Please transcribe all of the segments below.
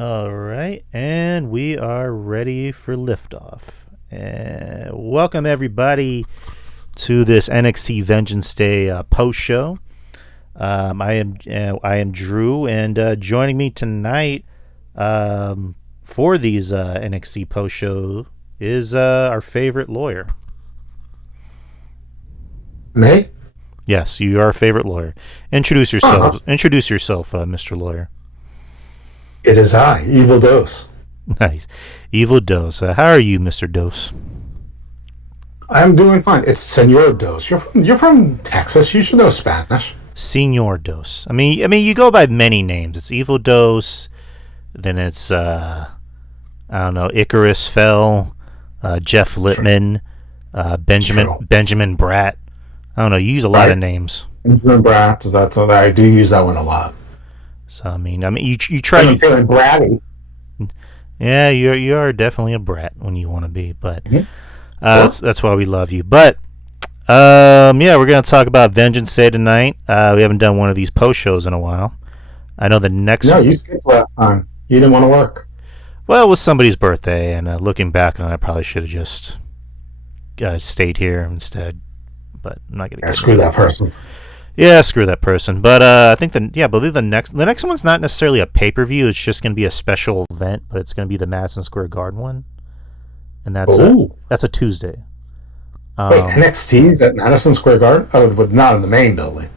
All right, and we are ready for liftoff. And welcome everybody to this NXT Vengeance Day post show. I am Drew, and joining me tonight for these NXT post show is our favorite lawyer. Me? Yes, you are our favorite lawyer. Introduce Uh-huh. yourself. Introduce yourself, Mr. Lawyer. It is I, Evil Dose. Nice, Evil Dose. How are you, Mr. Dose? I'm doing fine. It's Senor Dose. You're from Texas. You should know Spanish. Senor Dose. I mean, you go by many names. It's Evil Dose. Then it's I don't know, Icarus Fell, Jeff True. Littman, Benjamin True. Benjamin Bratt. I don't know. You use a lot of Right? names. Benjamin Bratt. I do use that one a lot. So I mean, you try. When I'm feeling bratty. Yeah, you are definitely a brat when you want to be, but Mhm. Sure. that's why we love you. But yeah, we're gonna talk about Vengeance Day tonight. We haven't done one of these post shows in a while. I know the next. No, you skipped last time. You didn't want to work. Well, it was somebody's birthday, and looking back on it, I probably should have just stayed here instead. But I'm not gonna Yeah, get screw into it. that person. Yeah, screw that person. But I think I believe the next one's not necessarily a pay per view. It's just gonna be a special event, but it's gonna be the Madison Square Garden one, and Oh. that's a Tuesday. Wait, Um, NXT's at Madison Square Garden? Oh, but not in the main building.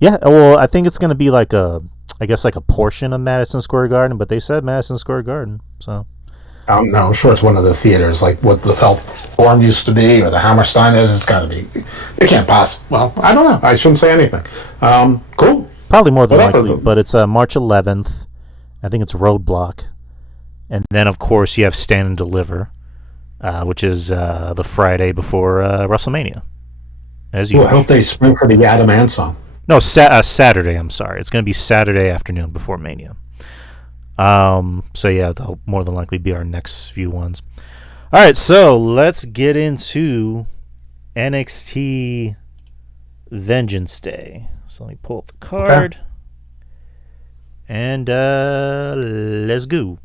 yeah, well, I think it's gonna be like I guess like a portion of Madison Square Garden, but they said Madison Square Garden, so. No, I'm sure it's one of the theaters, like what the Felt Forum used to be, or the Hammerstein is. It's got to be. It can't possibly. Well, I don't know. I shouldn't say anything. Cool. Probably more than likely, Whatever. but it's March 11th. I think it's Roadblock, and then of course you have Stand and Deliver, which is the Friday before WrestleMania, as Well, I usual. hope they spring for the Adam Ant song. No, Saturday. I'm sorry, it's going to be Saturday afternoon before Mania. So yeah, they'll more than likely be our next few ones. All right, so let's get into NXT Vengeance Day. So let me pull up the Okay. card and let's go.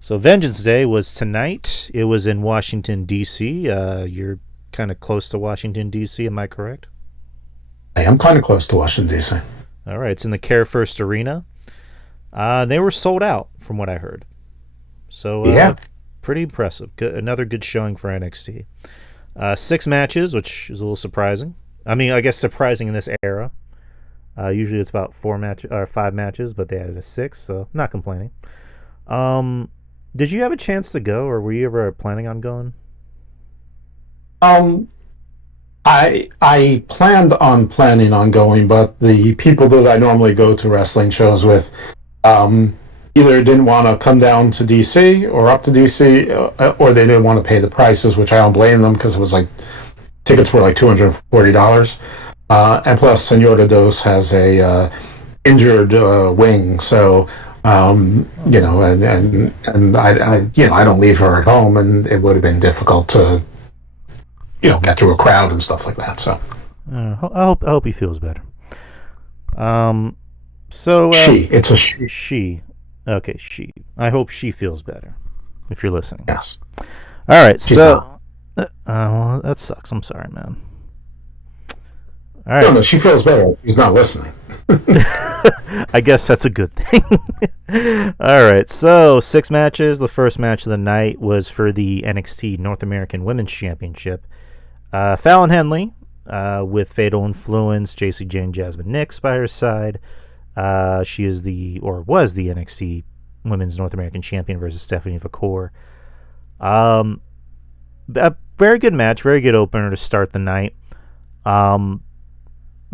So Vengeance Day was tonight. It was in Washington D.C. You're kind of close to Washington D.C. Am I correct? Hey, I'm kind of close to Washington, D.C. All right. It's in the Care First Arena. They were sold out, from what I heard. So Yeah. pretty impressive. Another good showing for NXT. 6 matches, which is a little surprising. I mean, I guess surprising in this era. Usually it's about 5 matches, but they added a six, so not complaining. Um, did you have a chance to go, or were you ever planning on going? Um, I planned on planning on going, but the people that I normally go to wrestling shows with, um, either didn't want to come down to DC or up to DC, or they didn't want to pay the prices, which I don't blame them because it was like tickets were like $240. And plus, Senor de Dos has a injured wing, so and I don't leave her at home, and it would have been difficult to get through a crowd and stuff like that. So I hope he feels better. Um, so it's a she. she, okay, she. I hope she feels better. If you're listening. Yes, All right, she's not. so well, that sucks. I'm sorry, man. All No, right. no, she feels better. She's not listening. I guess that's a good thing. All right, so 6 matches. The first match of the night was for the NXT North American Women's Championship. Fallon Henley with Fatal Influence, JC Jane Jasmine Nix by her side. She is was the NXT Women's North American Champion versus Stephanie Vacour. Um, a very good match, very good opener to start the night. Um,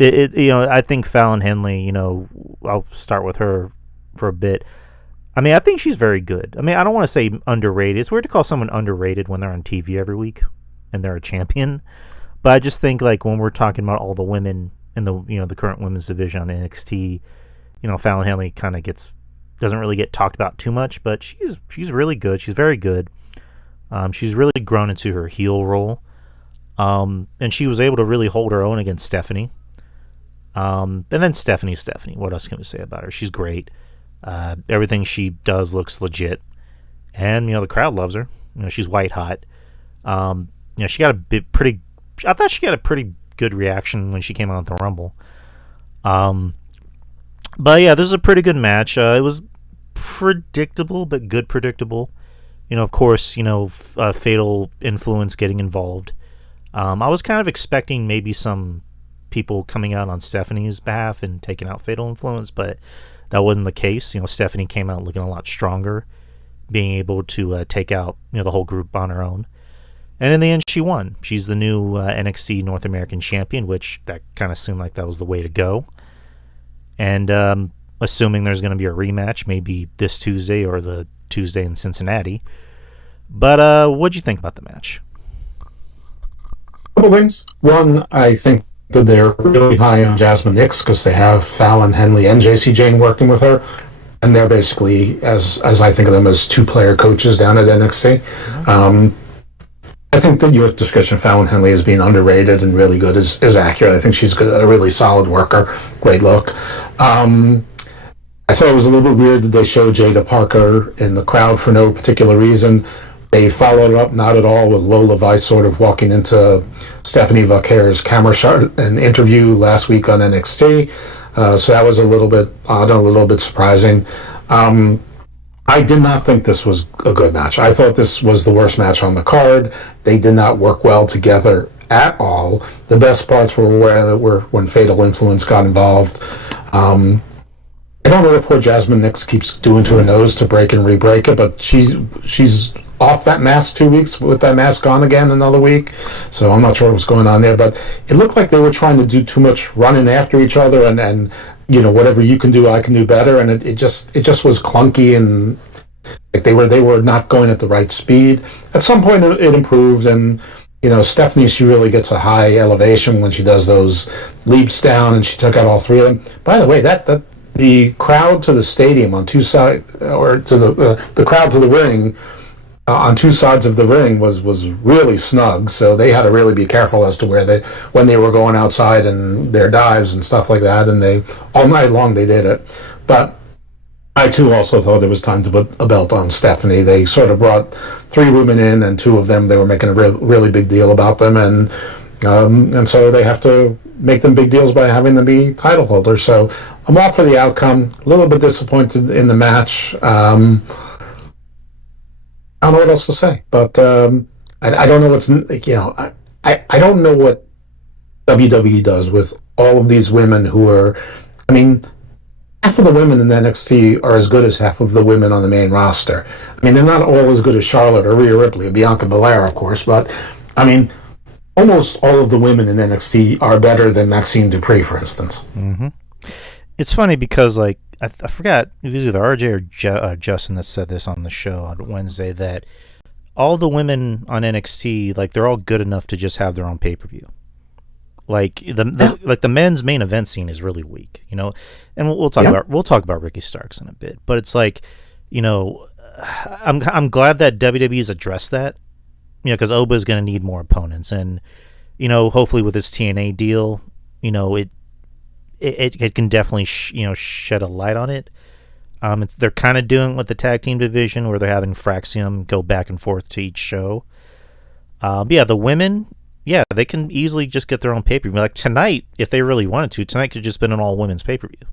I think Fallon Henley, I'll start with her for a bit. I mean, I think she's very good. I mean, I don't want to say underrated. It's weird to call someone underrated when they're on TV every week and they're a champion. But I just think like when we're talking about all the women in the current women's division on NXT, Fallon Henley kind of doesn't really get talked about too much, but she's really good. She's very good. She's really grown into her heel role, and she was able to really hold her own against Stephanie. And then Stephanie. What else can we say about her? She's great. Everything she does looks legit, and the crowd loves her. She's white hot. She got a bit pretty. I thought she got a pretty good reaction when she came out at the Rumble. But yeah, this is a pretty good match. It was predictable, but good predictable. Of course, Fatal Influence getting involved. I was kind of expecting maybe some people coming out on Stephanie's behalf and taking out Fatal Influence, but that wasn't the case. Stephanie came out looking a lot stronger, being able to take out the whole group on her own. And in the end, she won. She's the new NXT North American champion, which that kind of seemed like that was the way to go. And assuming there's going to be a rematch, maybe this Tuesday or the Tuesday in Cincinnati. But what'd you think about the match? Couple things. One, I think that they're really high on Jasmine Nix because they have Fallon Henley and JC Jane working with her, and they're basically, as I think of them, as two-player coaches down at NXT. I think that your description of Fallon Henley as being underrated and really good is accurate. I think she's a really solid worker, great look. I thought it was a little bit weird that they showed Jada Parker in the crowd for no particular reason. They followed it up not at all with Lola Vice sort of walking into Stephanie Vaquer's camera shot an interview last week on NXT. So that was a little bit odd, a little bit surprising. I did not think this was a good match. I thought this was the worst match on the card. They did not work well together at all. The best parts were when Fatal Influence got involved. I don't know what poor Jasmine Nix keeps doing to her nose to break and re-break it, but she's off that mask 2 weeks with that mask on again another week. So I'm not sure what's going on there, but it looked like they were trying to do too much running after each other and whatever you can do, I can do better, and it just was clunky and like they were not going at the right speed. At some point it improved, and Stephanie, she really gets a high elevation when she does those leaps down, and she took out all three of them. By the way, that the crowd to the stadium on two sides, or to the crowd to the ring on two sides of the ring was really snug, so they had to really be careful as to when they were going outside and their dives and stuff like that, and they all night long they did it. But I too also thought there was time to put a belt on Stephanie. They sort of brought three women in, and two of them they were making a really big deal about them, and so they have to make them big deals by having them be title holders. So I'm all for the outcome. A little bit disappointed in the match. I don't know what else to say, but I don't know what's I don't know what WWE does with all of these women who are. I mean, half of the women in NXT are as good as half of the women on the main roster. I mean, they're not all as good as Charlotte or Rhea Ripley or Bianca Belair, of course, but I mean, almost all of the women in NXT are better than Maxine Dupree, for instance. Mm-hmm. It's funny because, like, I forgot, it was either RJ or Justin that said this on the show on Wednesday, that all the women on NXT, like, they're all good enough to just have their own pay-per-view. Like the men's main event scene is really weak, and we'll talk about Ricky Starks in a bit. But it's like, I'm glad that WWE's addressed that, because Oba is going to need more opponents, and hopefully with this TNA deal, it can definitely shed a light on it. They're kind of doing with the tag team division where they're having Fraxium go back and forth to each show. Yeah, the women. Yeah, they can easily just get their own pay-per-view. Like tonight, if they really wanted to, tonight could have just been an all-women's pay-per-view.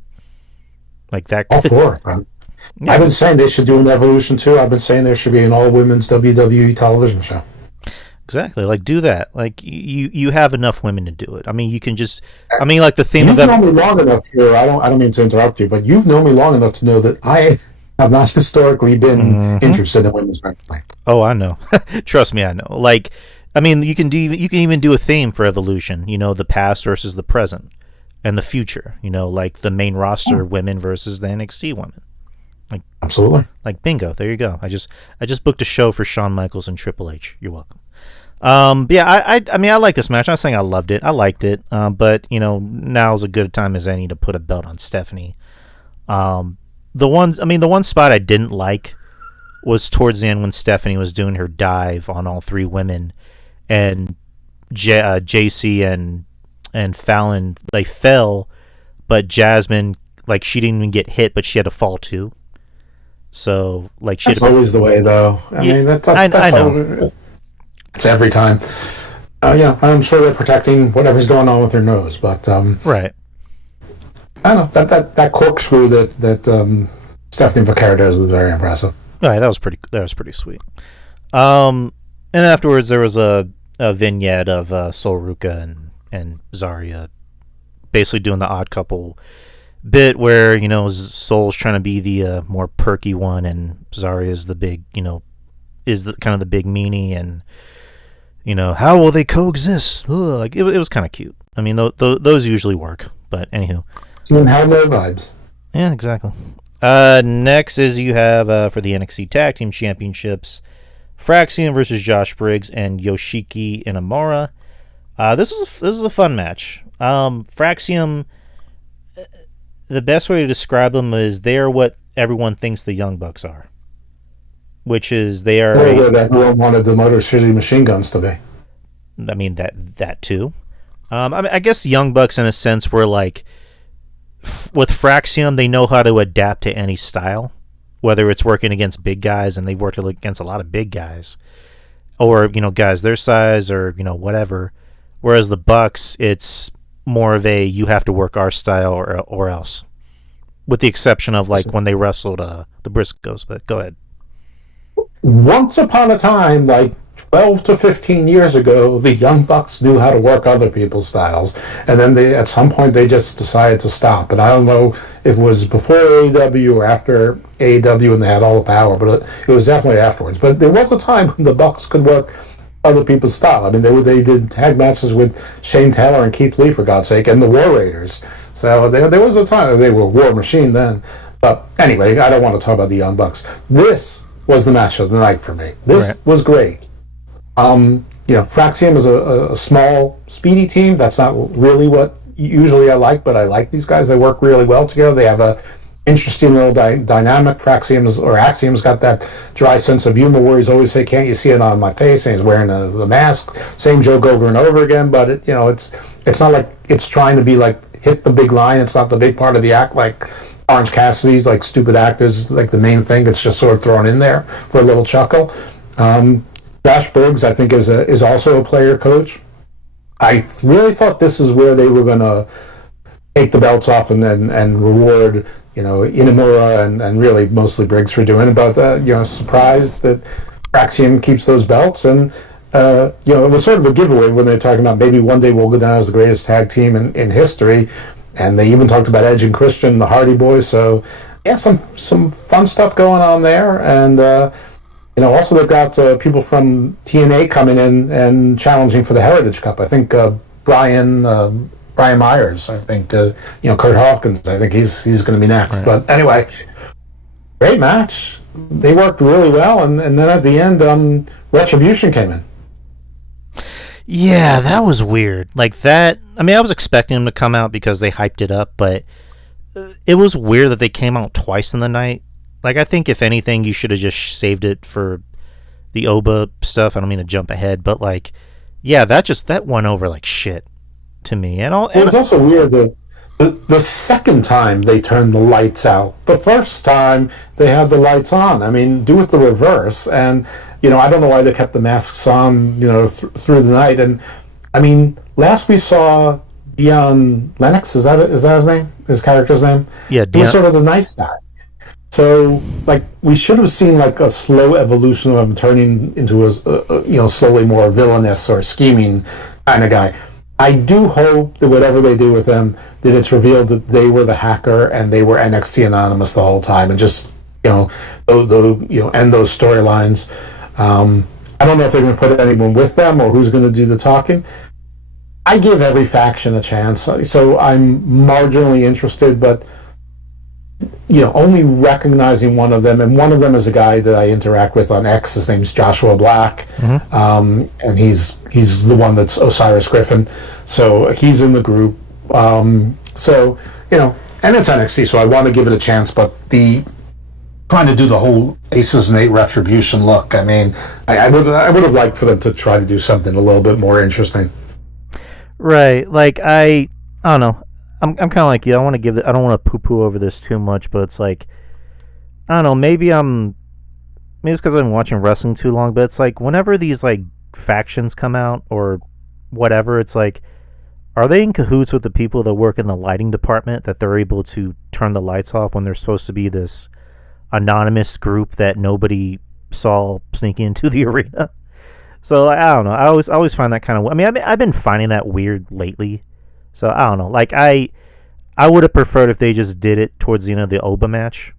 Like that. All four. Yeah. I've been saying they should do an Evolution too. I've been saying there should be an all-women's WWE television show. Exactly. Like, do that. Like, you have enough women to do it. I mean, you can just. I mean, like the theme of that. You've known me long enough to. I don't mean to interrupt you, but you've known me long enough to know that I have not historically been interested in women's wrestling. Oh, I know. Trust me, I know. Like. I mean, you can even do a theme for Evolution. The past versus the present, and the future. Like the main roster women versus the NXT women. Like absolutely. Like bingo. There you go. I just booked a show for Shawn Michaels and Triple H. You're welcome. Yeah, I mean, I like this match. I'm not saying I loved it. I liked it. But now's a good time as any to put a belt on Stephanie. The one spot I didn't like was towards the end when Stephanie was doing her dive on all three women. And JC and Fallon, they fell, but Jasmine, like, she didn't even get hit, but she had to fall too. So like That's always the way, though. I yeah, mean, I that's know. how it's every time. Yeah, I'm sure they're protecting whatever's going on with their nose, but Right. I don't know that corkscrew that Stephanie Vaquer does was very impressive. All right, that was pretty sweet. And afterwards there was a vignette of Sol Ruka and Zarya basically doing the odd couple bit where Sol's trying to be the more perky one, and Zarya is the big is the kind of the big meanie, and how will they coexist? Ugh, like it was kind of cute. I mean, those usually work, but anywho, And how no vibes. yeah, exactly. Next is you have for the NXT Tag Team Championships, Fraxium versus Josh Briggs and Yoshiki Inamura. This is a fun match. Fraxium, the best way to describe them is they are what everyone thinks the Young Bucks are, which is they are. Or what everyone wanted the Motor City Machine Guns to be. I mean that too. I guess the Young Bucks in a sense were like with Fraxium, they know how to adapt to any style, whether it's working against big guys, and they've worked against a lot of big guys, or guys their size, or whatever. Whereas the Bucks, it's more of a you have to work our style or else, with the exception of like when they wrestled the Briscoes. But go ahead. Once upon a time, like 12 to 15 years ago, the Young Bucks knew how to work other people's styles, and then at some point they just decided to stop. And I don't know if it was before AEW or after AEW and they had all the power, but it was definitely afterwards. But there was a time when the Bucks could work other people's style. I mean, they did tag matches with Shane Taylor and Keith Lee, for God's sake, and the War Raiders. So there was a time they were War Machine then. But anyway, I don't want to talk about the Young Bucks. This was the match of the night for me. This was great. Fraxium is a small, speedy team. That's not really what usually I like, but I like these guys. They work really well together. They have a interesting little dynamic. Axiom's got that dry sense of humor where he's always say, "Can't you see it on my face?" And he's wearing the mask. Same joke over and over again, but it's not like it's trying to be like hit the big line. It's not the big part of the act like Orange Cassidy's like stupid actors like the main thing. It's just sort of thrown in there for a little chuckle. Josh Briggs, I think, is also a player coach. I really thought this is where they were going to take the belts off and reward Inamura and really mostly Briggs for doing it. But surprised that Fraxium keeps those belts, and it was sort of a giveaway when they're talking about maybe one day we'll go down as the greatest tag team in history. And they even talked about Edge and Christian, the Hardy Boys. So yeah, some fun stuff going on there, and. Also they've got people from TNA coming in and challenging for the Heritage Cup. I think Brian Myers. I think Kurt Hawkins. I think he's going to be next. Right. But anyway, great match. They worked really well, and then at the end, Retribution came in. Yeah, that was weird. Like that. I mean, I was expecting them to come out because they hyped it up, but it was weird that they came out twice in the night. Like, I think if anything, you should have just saved it for the Oba stuff. I don't mean to jump ahead, but like, yeah, that went over like shit to me. And it was also weird that the second time they turned the lights out. The first time they had the lights on. I mean, do it the reverse. And I don't know why they kept the masks on, through the night. And I mean, last we saw Dion Lennox. Is that his name? His character's name? Yeah, Dion. He was sort of the nice guy. So, like, we should have seen like a slow evolution of him turning into a slowly more villainous or scheming kind of guy. I do hope that whatever they do with them, that it's revealed that they were the hacker and they were NXT Anonymous the whole time, and just end those storylines. I don't know if they're going to put anyone with them or who's going to do the talking. I give every faction a chance, so I'm marginally interested, but. Only recognizing one of them, and one of them is a guy that I interact with on X. His name's Joshua Black, and he's the one that's Osiris Griffin. So he's in the group. And it's NXT, so I want to give it a chance. But trying to do the whole Aces and 8 Retribution look, I mean, I would have liked for them to try to do something a little bit more interesting. Right, like I don't know. I'm kind of like you. I don't want to poo-poo over this too much, but it's like I don't know. Maybe it's because I've been watching wrestling too long. But it's like whenever these like factions come out or whatever, it's like, are they in cahoots with the people that work in the lighting department that they're able to turn the lights off when they're supposed to be this anonymous group that nobody saw sneaking into the arena? So like, I don't know. I always find that kind of. I mean, I've been finding that weird lately. So I don't know. Like I would have preferred if they just did it towards the end of the Oba match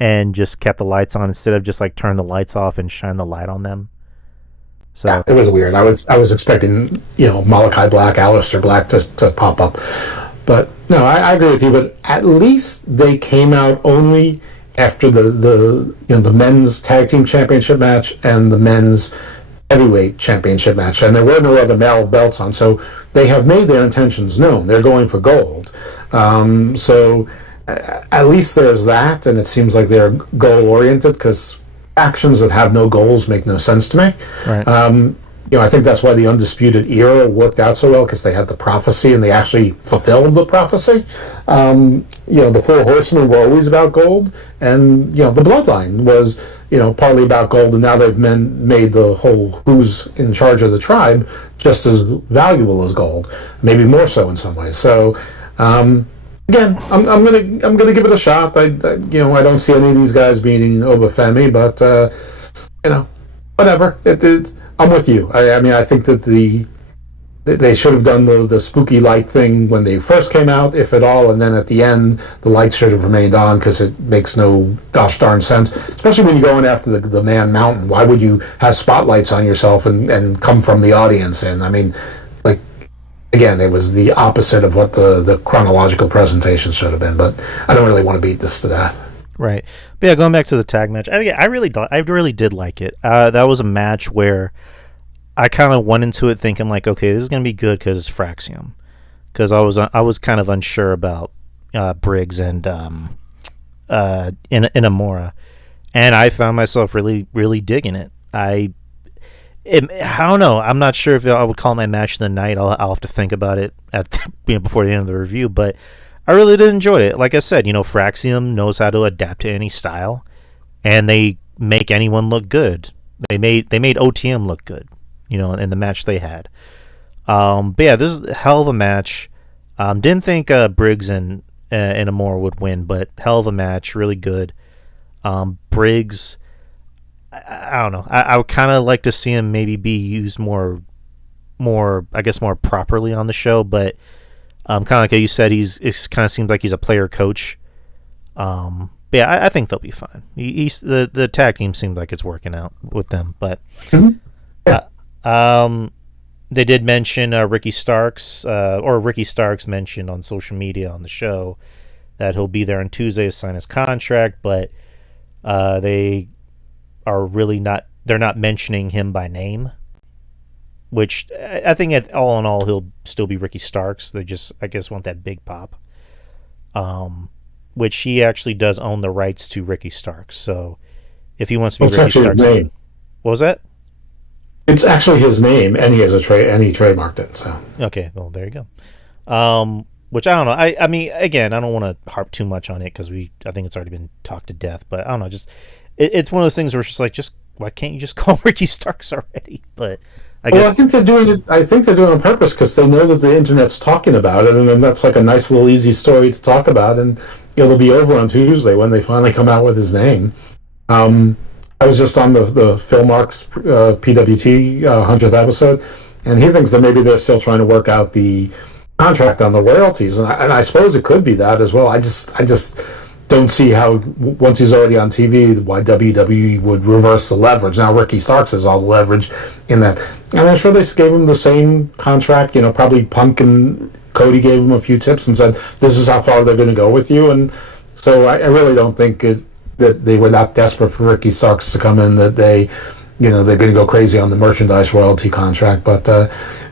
and just kept the lights on instead of just like turn the lights off and shine the light on them. Yeah, So it was weird. I was expecting Malachi Black, Aleister Black to pop up, but no, I agree with you. But at least they came out only after the men's tag team championship match and the men's heavyweight championship match, and there were no other male belts on, so they have made their intentions known. They're going for gold. So at least there's that, and it seems like they're goal oriented because actions that have no goals make no sense to me. right, I think that's why the Undisputed Era worked out so well because they had the prophecy and they actually fulfilled the prophecy. The Four Horsemen were always about gold, and the Bloodline was partly about gold, and now they've made the whole who's in charge of the tribe just as valuable as gold, maybe more so in some ways. So. Again, I'm gonna give it a shot. I don't see any of these guys beating Obafemi, but whatever. I'm with you. I mean, I think that they should have done the spooky light thing when they first came out, if at all, and then at the end the lights should have remained on because it makes no gosh darn sense. Especially when you're going after the man mountain. Why would you have spotlights on yourself and come from the audience in? I mean, like again, it was the opposite of what the chronological presentation should have been. But I don't really want to beat this to death. right. But yeah, going back to the tag match, I really did like it. That was a match where I kind of went into it thinking like, okay, this is gonna be good because it's Fraxium. Because I was kind of unsure about Briggs and Inamura, and I found myself really digging it. I don't know. I'm not sure if I would call it my match of the night. I'll have to think about it before the end of the review. But I really did enjoy it. Like I said, Fraxium knows how to adapt to any style, and they make anyone look good. They made OTM look good, in the match they had. But yeah, this is a hell of a match. Didn't think Briggs and Amore would win, but hell of a match, really good. Briggs, I don't know. I would kind of like to see him maybe be used more, I guess, more properly on the show. But kind of like you said, it kind of seems like he's a player coach. But yeah, I think they'll be fine. The tag team seems like it's working out with them, but. They did mention Ricky Starks, or Ricky Starks mentioned on social media on the show that he'll be there on Tuesday to sign his contract, but they are really not. They're not mentioning him by name, which I think all in all he'll still be Ricky Starks. They just, I guess, want that big pop. Which he actually does own the rights to Ricky Starks. So if he wants to be Ricky Starks, what was that? It's actually his name, and he has and he trademarked it. So okay, well there you go. Which I don't know. I mean, again, I don't want to harp too much on it because I think it's already been talked to death. But I don't know. Just it's one of those things where it's just like, why can't you just call Ricky Starks already? But I guess. Well, I think they're doing it. I think they're doing it on purpose because they know that the internet's talking about it, and then that's like a nice little easy story to talk about, and it'll be over on Tuesday when they finally come out with his name. I was just on the Phil Marks PWT 100th episode, and he thinks that maybe they're still trying to work out the contract on the royalties, and I suppose it could be that as well. I just don't see how, once he's already on TV, why WWE would reverse the leverage. Now Ricky Starks has all the leverage in that, and I'm sure they gave him the same contract. Probably Punk and Cody gave him a few tips and said, "This is how far they're going to go with you," and so I really don't think that they were that desperate for Ricky Starks to come in that they're going to go crazy on the merchandise royalty contract. But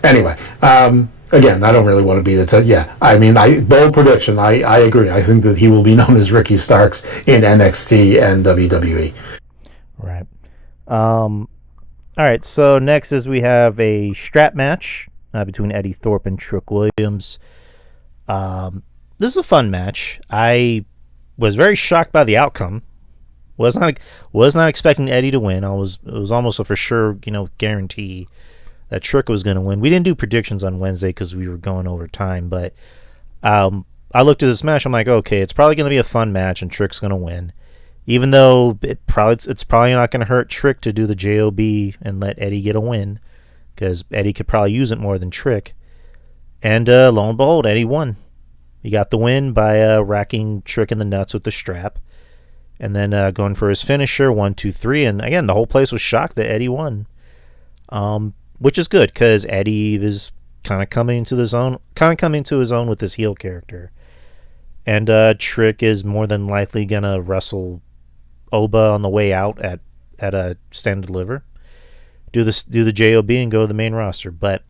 anyway, again, I don't really want to be yeah. I mean, bold prediction. I agree. I think that he will be known as Ricky Starks in NXT and WWE. Right. All right. So next is we have a strap match between Eddie Thorpe and Trick Williams. This is a fun match. I was very shocked by the outcome. Was not expecting Eddie to win. It was almost a for sure, guarantee that Trick was going to win. We didn't do predictions on Wednesday because we were going over time, but I looked at this match. I'm like, okay, it's probably going to be a fun match, and Trick's going to win. Even though it's probably not going to hurt Trick to do the JOB and let Eddie get a win, because Eddie could probably use it more than Trick. And lo and behold, Eddie won. He got the win by racking Trick in the nuts with the strap, and then going for his finisher, 1, 2, 3. And again, the whole place was shocked that Eddie won, which is good because Eddie is kind of coming into his own with this heel character. And Trick is more than likely gonna wrestle Oba on the way out at a Stand and Deliver, do the JOB and go to the main roster. But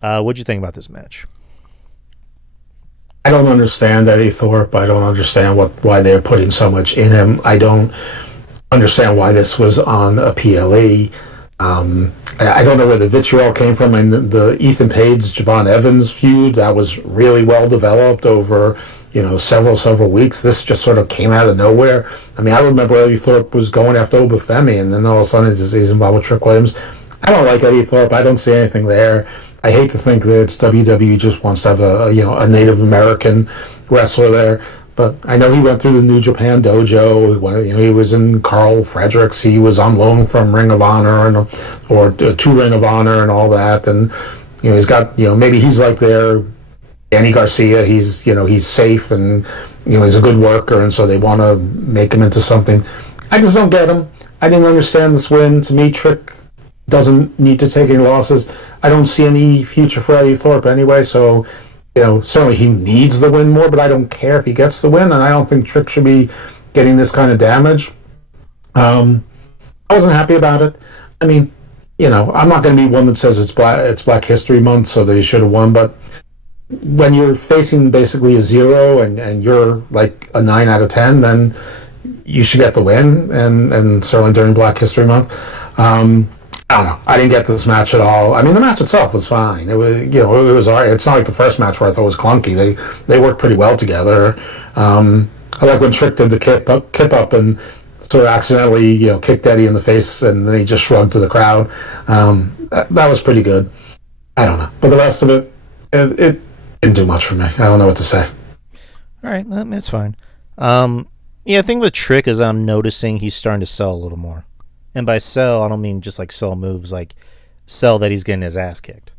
what'd you think about this match? I don't understand Eddie Thorpe. I don't understand why they're putting so much in him. I don't understand why this was on a PLE. I don't know where the vitriol came from. And the Ethan Page, Javon Evans feud, that was really well developed over several weeks. This just sort of came out of nowhere. I mean, I remember Eddie Thorpe was going after Obafemi, and then all of a sudden he's involved with Trick Williams. I don't like Eddie Thorpe. I don't see anything there. I hate to think that WWE just wants to have a Native American wrestler there. But I know he went through the New Japan dojo. When, he was in Carl Fredericks. He was on loan from Ring of Honor or to Ring of Honor and all that. And he's got maybe he's like their Danny Garcia. He's safe and he's a good worker, and so they want to make him into something. I just don't get him. I didn't understand this win. To me, Trick doesn't need to take any losses. I don't see any future for Eddie Thorpe anyway, so certainly he needs the win more, but I don't care if he gets the win, and I don't think Trick should be getting this kind of damage. I wasn't happy about it. I mean, I'm not going to be one that says it's Black History Month, so they should have won, but when you're facing basically a 0 and you're like a 9 out of 10, then you should get the win, and certainly during Black History Month. I don't know. I didn't get this match at all. I mean, the match itself was fine. It was, it was all right. It's not like the first match where I thought it was clunky. They worked pretty well together. I like when Trick did the kip up and sort of accidentally, kicked Eddie in the face, and then he just shrugged to the crowd. That was pretty good. I don't know, but the rest of it didn't do much for me. I don't know what to say. All right, that's fine. I think with Trick is I'm noticing he's starting to sell a little more. And by sell, I don't mean just like sell moves, like sell that he's getting his ass kicked.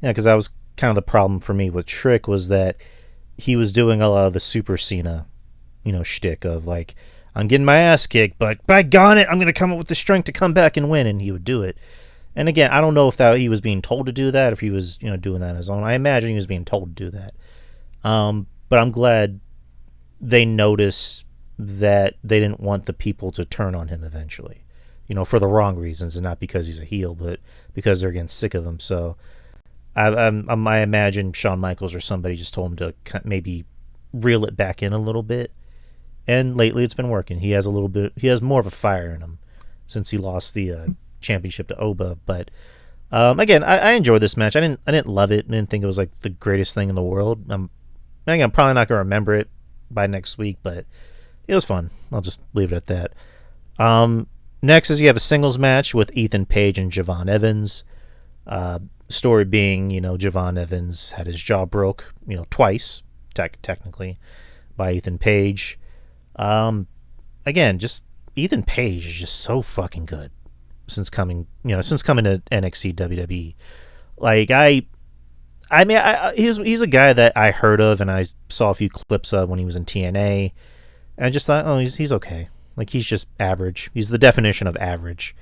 Because that was kind of the problem for me with Trick, was that he was doing a lot of the Super Cena, shtick of like, I'm getting my ass kicked, but by God, I'm going to come up with the strength to come back and win, and he would do it. And again, I don't know if he was being told to do that, if he was, doing that on his own. I imagine he was being told to do that. But I'm glad they noticed that they didn't want the people to turn on him eventually. For the wrong reasons, and not because he's a heel, but because they're getting sick of him. So I imagine Shawn Michaels or somebody just told him to maybe reel it back in a little bit. And lately it's been working. He has more of a fire in him since he lost the championship to Oba. But again, I enjoyed this match. I didn't love it. I didn't think it was like the greatest thing in the world. I'm probably not gonna remember it by next week, but it was fun. I'll just leave it at that. Next is you have a singles match with Ethan Page and Javon Evans. Story being, Javon Evans had his jaw broke, twice, technically, by Ethan Page. Again, just Ethan Page is just so fucking good since coming to NXT WWE. Like he's a guy that I heard of and I saw a few clips of when he was in TNA, and I just thought, oh, he's okay. Like, he's just average. He's the definition of average.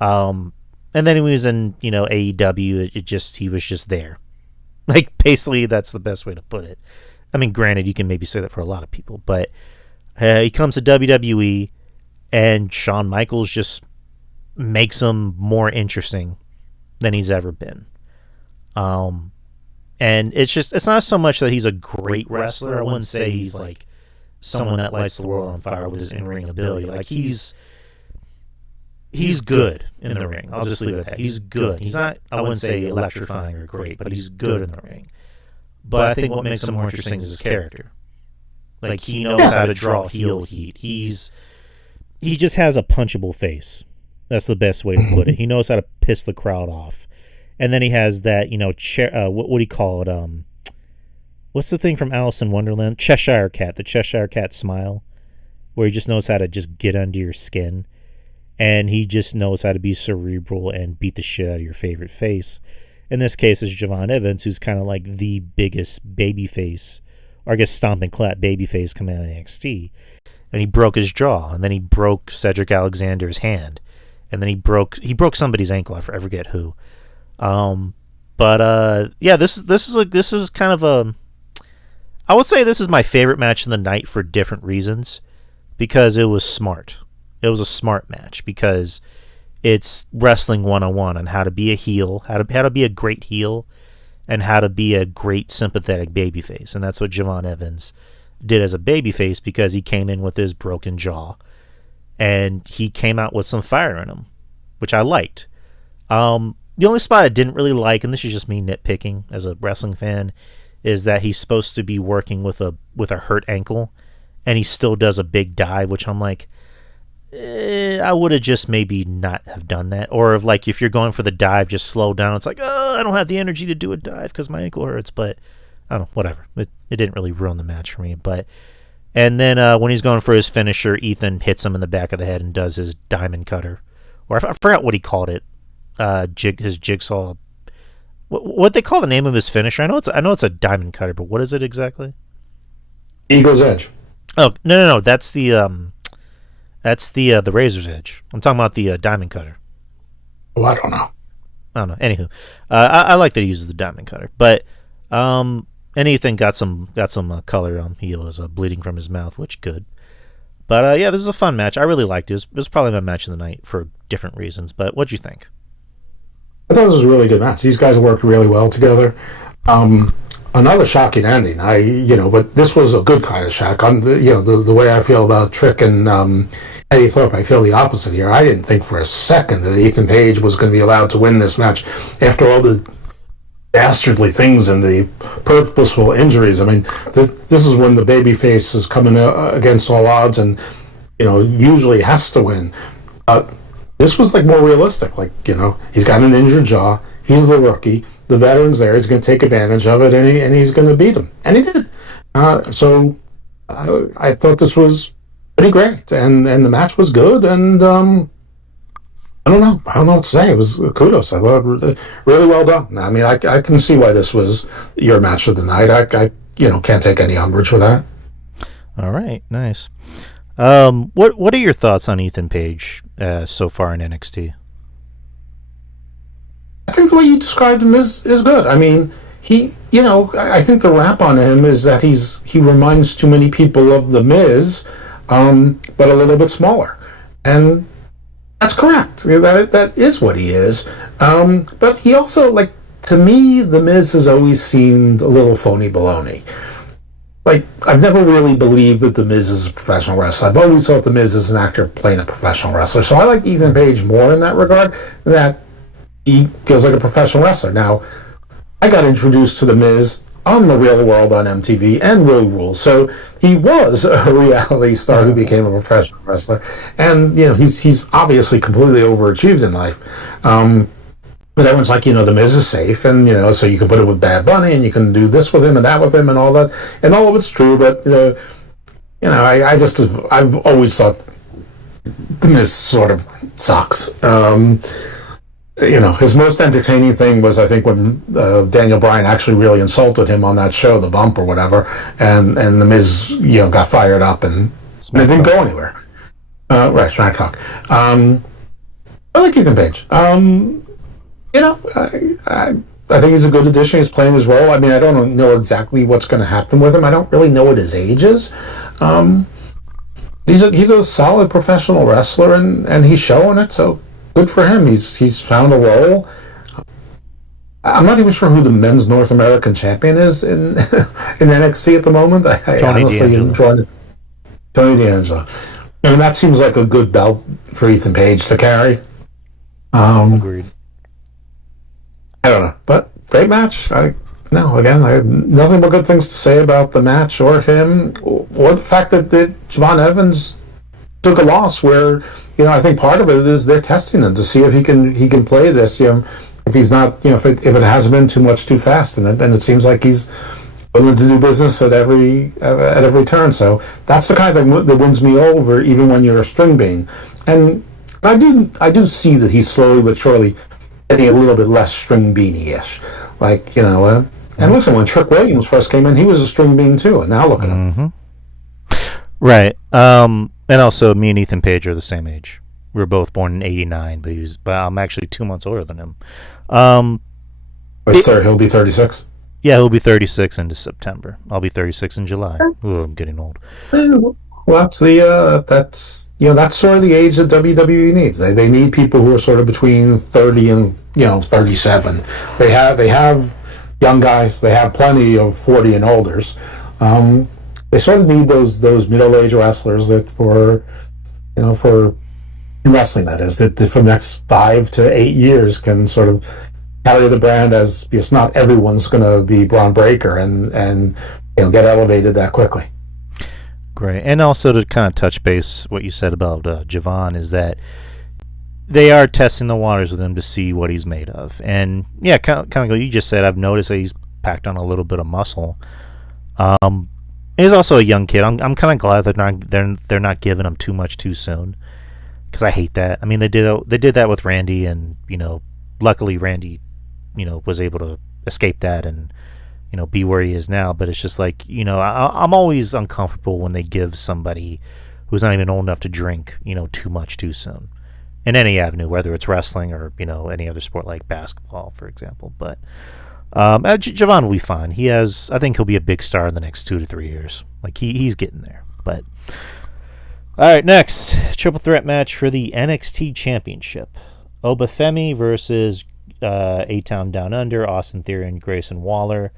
And then he was in, AEW. He was just there. Like, basically, that's the best way to put it. I mean, granted, you can maybe say that for a lot of people, but he comes to WWE, and Shawn Michaels just makes him more interesting than he's ever been. And it's not so much that he's a great wrestler. I wouldn't say he's like someone that lights the world on fire with his in-ring ability. Like, he's good in the ring. I'll just leave it at that. He's good. He's not, I wouldn't say electrifying or great, but he's good in the ring. But I think what makes him more interesting is his character. Like, he knows how to draw heel heat. He's he just has a punchable face. That's the best way to put it. He knows how to piss the crowd off. And then he has that, what do you call it? What's the thing from Alice in Wonderland? Cheshire Cat, the Cheshire Cat smile, where he just knows how to just get under your skin. And he just knows how to be cerebral and beat the shit out of your favorite face. In this case, it's Javon Evans, who's kind of like the biggest baby face, or I guess stomping clap baby face coming out of NXT. And he broke his jaw, and then he broke Cedric Alexander's hand, and then he broke somebody's ankle. I forget who. This is kind of a. I would say this is my favorite match of the night for different reasons, because it was smart. It was a smart match because it's wrestling 101 on how to be a heel, how to be a great heel, and how to be a great sympathetic babyface, and that's what Javon Evans did as a babyface because he came in with his broken jaw, and he came out with some fire in him, which I liked. The only spot I didn't really like, and this is just me nitpicking as a wrestling fan, is that he's supposed to be working with a hurt ankle, and he still does a big dive, which I'm like, I would have just maybe not have done that. Or if you're going for the dive, just slow down. It's like, oh, I don't have the energy to do a dive because my ankle hurts. But I don't know, whatever. It didn't really ruin the match for me. And then when he's going for his finisher, Ethan hits him in the back of the head and does his diamond cutter, or I forgot what he called it. His jigsaw. What they call the name of his finisher? I know it's a diamond cutter, but what is it exactly? Eagle's Edge. Oh no, that's the Razor's Edge. I'm talking about the diamond cutter. Oh, I don't know. Anywho, I like that he uses the diamond cutter, but and Ethan got some color. He was bleeding from his mouth, which good. But this is a fun match. I really liked it. It was probably my match of the night for different reasons. But what'd you think? I thought this was a really good match. These guys worked really well together. Another shocking ending. But this was a good kind of shock. The way I feel about Trick and Eddie Thorpe, I feel the opposite here. I didn't think for a second that Ethan Page was going to be allowed to win this match after all the dastardly things and the purposeful injuries. I mean, this is when the babyface is coming against all odds and usually has to win. This was more realistic. He's got an injured jaw. He's the rookie. The veteran's there. He's going to take advantage of it, and he's going to beat him. And he did. So I thought this was pretty great, and the match was good. And I don't know what to say. It was kudos. I thought really well done. I mean, I can see why this was your match of the night. I can't take any umbrage with that. All right, nice. What are your thoughts on Ethan Page so far in NXT? I think the way you described him is good. I mean, I think the rap on him is that he reminds too many people of The Miz, but a little bit smaller, and that's correct. That is what he is. But he also, to me, The Miz has always seemed a little phony baloney. I've never really believed that The Miz is a professional wrestler. I've always thought The Miz is an actor playing a professional wrestler. So I like Ethan Page more in that regard, that he feels like a professional wrestler. Now, I got introduced to The Miz on The Real World on MTV and Road Rules. So he was a reality star who became a professional wrestler. And, he's obviously completely overachieved in life. But everyone's like, The Miz is safe, and, so you can put it with Bad Bunny, and you can do this with him and that with him and all that. And all of it's true, but, I've always thought The Miz sort of sucks. His most entertaining thing was, I think, when Daniel Bryan actually really insulted him on that show, The Bump or whatever, and The Miz, got fired up, and it didn't go anywhere. Right, Smack Talk. I like Ethan Page. I think he's a good addition. He's playing his role. I mean, I don't know exactly what's going to happen with him. I don't really know what his age is. He's a solid professional wrestler, and he's showing it, so good for him. He's found a role. I'm not even sure who the men's North American champion is in NXT at the moment. I honestly am trying to... Tony D'Angelo. I mean, that seems like a good belt for Ethan Page to carry. Agreed. I don't know, but great match. I have nothing but good things to say about the match or him, or the fact that Javon Evans took a loss where, I think part of it is they're testing him to see if he can play this. If he's not, if it hasn't been too much too fast, and it seems like he's willing to do business at every turn. So that's the kind of thing that wins me over, even when you're a string bean. And I do see that he's slowly but surely getting a little bit less string beanie-ish. Like, and listen, when Trick Williams first came in, he was a string bean too, and now look at him. Right. And also, me and Ethan Page are the same age. We were both born in '89, but I'm actually 2 months older than him. He'll be 36. Yeah, he'll be 36 into September. I'll be 36 in July. Ooh, I'm getting old. Well, that's that's sort of the age that WWE needs. They need people who are sort of between 30 and 37. They have young guys. They have plenty of 40 and olders. They sort of need those middle-aged wrestlers that for in wrestling, that is, that for the next 5 to 8 years can sort of carry the brand, as because not everyone's going to be Braun Breaker and get elevated that quickly. Great. And also to kind of touch base what you said about Javon is that they are testing the waters with him to see what he's made of. And yeah, kind of like you just said, I've noticed that he's packed on a little bit of muscle. He's also a young kid. I'm kind of glad that they're not giving him too much too soon, because I hate that. I mean, they did that with Randy, and luckily Randy was able to escape that and be where he is now. But it's just like, I'm always uncomfortable when they give somebody who's not even old enough to drink too much too soon in any avenue, whether it's wrestling or any other sport like basketball, for example. But Javon will be fine. I think he'll be a big star in the next 2 to 3 years. Like he's getting there. But all right, next triple threat match for the NXT Championship: Obafemi versus A-Town Down Under, Austin Theory and Grayson Waller.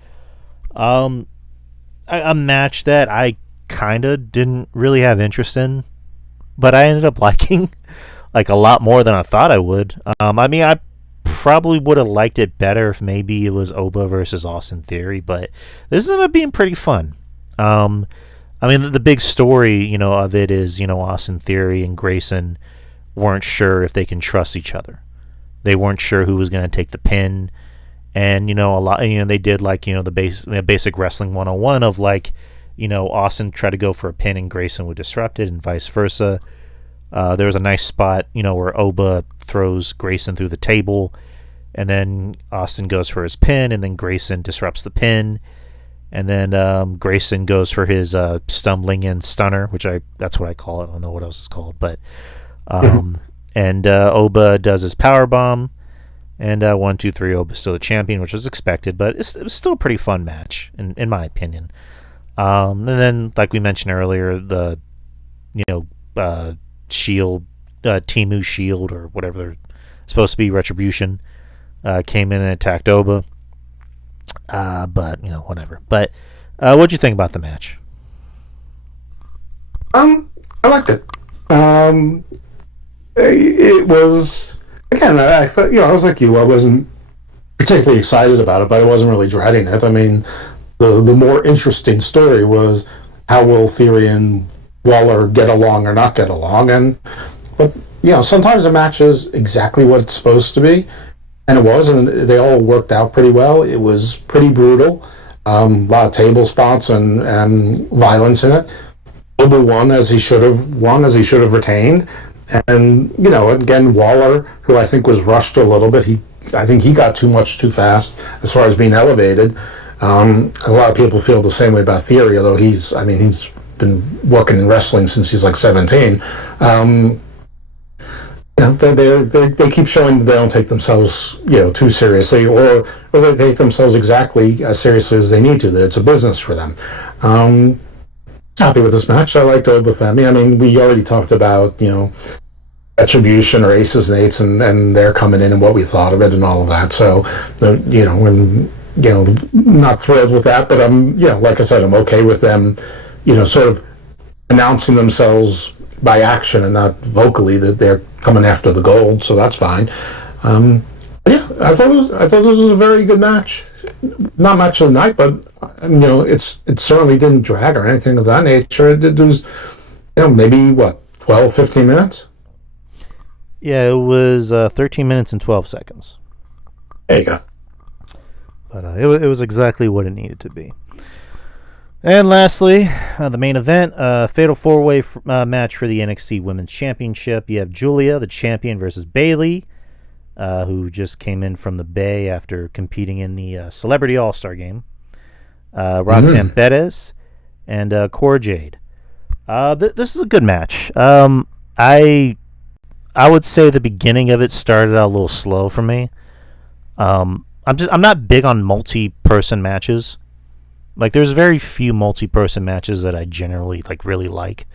A match that I kind of didn't really have interest in, but I ended up liking like a lot more than I thought I would. I mean, I probably would have liked it better if maybe it was Oba versus Austin Theory, but this ended up being pretty fun. I mean, the big story, of it is, Austin Theory and Grayson weren't sure if they can trust each other. They weren't sure who was going to take the pin, and a lot, they did like the basic wrestling 101 of like, Austin tried to go for a pin and Grayson would disrupt it, and vice versa. There was a nice spot, where Oba throws Grayson through the table, and then Austin goes for his pin, and then Grayson disrupts the pin, and then Grayson goes for his stumbling in stunner, that's what I call it. I don't know what else it's called, but and Oba does his power bomb, and 1, 2, 3, Oba's still the champion, which was expected, but it was still a pretty fun match in my opinion. And then, like we mentioned earlier, the Shield, Timu Shield, or whatever they're supposed to be, Retribution, came in and attacked Oba. But whatever. But what'd you think about the match? I liked it. It was, again, I felt, I was like you. I wasn't particularly excited about it, but I wasn't really dreading it. I mean, the more interesting story was how will Theory and Waller get along or not get along, but sometimes a match is exactly what it's supposed to be, and it was, and they all worked out pretty well. It was pretty brutal, a lot of table spots and violence in it. Oba won as he should have retained, and again, Waller, who I think was rushed a little bit, I think he got too much too fast as far as being elevated. A lot of people feel the same way about Theory, although he's been working in wrestling since he's like 17. They keep showing that they don't take themselves too seriously, or they take themselves exactly as seriously as they need to. That it's a business for them. Happy with this match. I liked Obafemi. I mean, we already talked about Retribution or Aces and Eights, and they're coming in and what we thought of it and all of that. So not thrilled with that, but I'm like I said, I'm okay with them sort of announcing themselves by action and not vocally that they're coming after the gold, so that's fine. Yeah, I thought this was a very good match. Not match of the night, but it certainly didn't drag or anything of that nature. It was maybe 12, 15 minutes? Yeah, it was 13 minutes and 12 seconds. There you go. But it was exactly what it needed to be. And lastly, the main event, fatal four-way match for the NXT Women's Championship. You have Julia, the champion, versus Bayley, who just came in from the Bay after competing in the Celebrity All-Star Game. Roxanne Perez and Cora Jade. This is a good match. I would say the beginning of it started out a little slow for me. I'm not big on multi-person matches. Like, there's very few multi-person matches that I generally really like.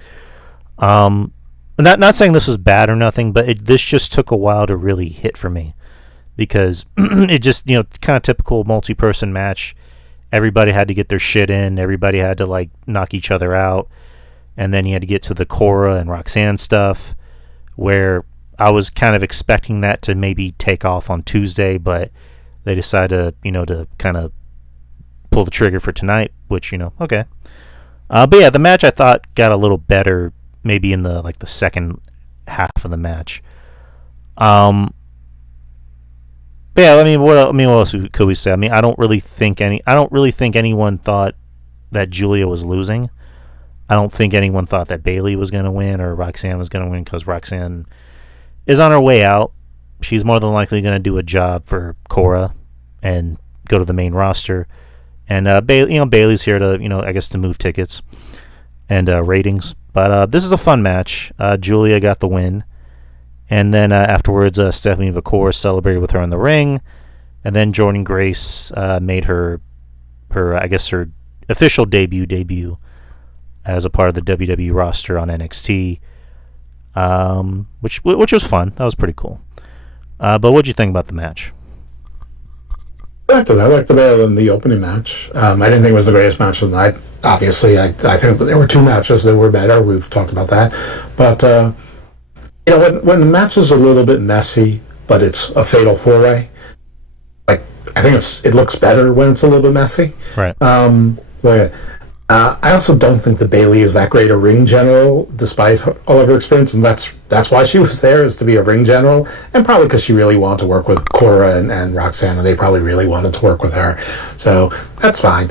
Not saying this is bad or nothing, but this just took a while to really hit for me, because it just, kind of typical multi-person match. Everybody had to get their shit in. Everybody had to knock each other out, and then you had to get to the Cora and Roxanne stuff, where I was kind of expecting that to maybe take off on Tuesday, but they decided to kind of pull the trigger for tonight, which, okay. But yeah, the match I thought got a little better maybe in the second half of the match. But yeah, what else could we say? I don't really think anyone thought that Julia was losing. I don't think anyone thought that Bayley was going to win or Roxanne was going to win, because Roxanne is on her way out. She's more than likely going to do a job for Cora and go to the main roster. And Bayley's here to I guess to move tickets and ratings. But this is a fun match. Julia got the win, and then afterwards Stephanie McCoy celebrated with her in the ring, and then Jordynne Grace made her official debut as a part of the WWE roster on NXT, which was fun. That was pretty cool. But what'd you think about the match? I liked it better than the opening match. I didn't think it was the greatest match of the night. Obviously, I think there were two matches that were better. We've talked about that. But, when the match is a little bit messy, but it's a fatal four-way, I think it looks better when it's a little bit messy. Right. I also don't think that Bayley is that great a ring general, despite all of her experience, and that's why she was there, is to be a ring general, and probably because she really wanted to work with Cora and Roxanne, and they probably really wanted to work with her, so that's fine.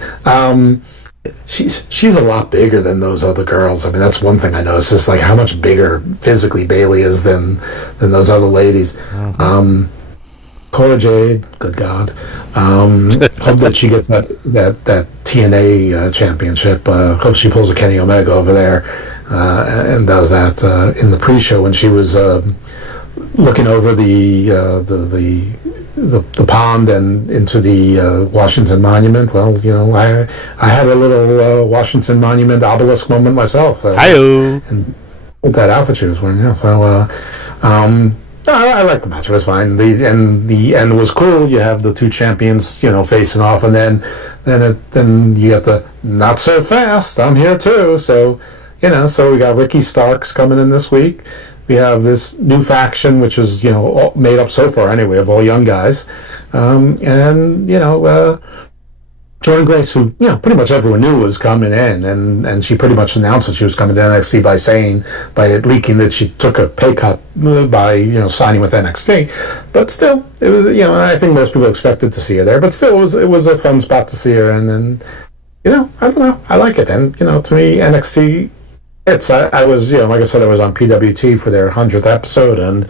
She's a lot bigger than those other girls. That's one thing I noticed, is how much bigger physically Bayley is than those other ladies. Mm-hmm. Cora Jade, good God. Hope that she gets that TNA championship. Hope she pulls a Kenny Omega over there and does that in the pre-show when she was looking over the pond and into the Washington Monument. Well, I had a little Washington Monument obelisk moment myself. And that outfit she was wearing. Yeah, so. I liked the match. It was fine. The end was cool. You have the two champions, facing off, and then you got the not so fast. I'm here too. So, so we got Ricky Starks coming in this week. We have this new faction, which is all made up so far anyway of all young guys, and Jordynne Grace, who pretty much everyone knew was coming in, and she pretty much announced that she was coming to NXT by leaking that she took a pay cut by signing with NXT. But still, it was I think most people expected to see her there. But still, it was a fun spot to see her, and then I don't know, I like it, and to me NXT, I was like I said, I was on PWT for their 100th episode, and